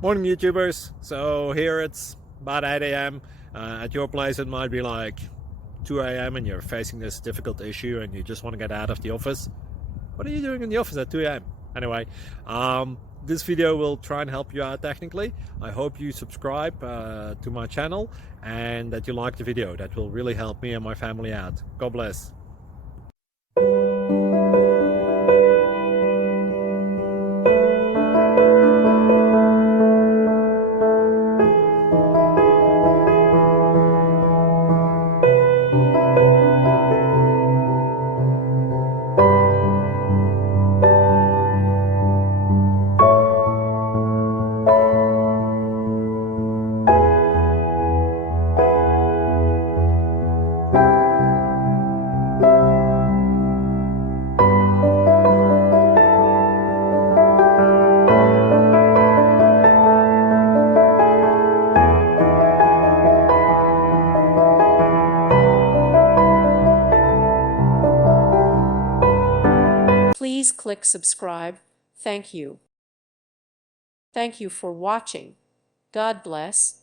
Morning, YouTubers. So here it's about 8 a.m. At your place, it might be like 2 a.m. and you're facing this difficult issue and you just want to get out of the office. What are you doing in the office at 2 a.m.? Anyway, this video will try and help you out technically. I hope you subscribe to my channel and that you like the video. That will really help me and my family out. God bless. Please click subscribe. Thank you. Thank you for watching. God bless.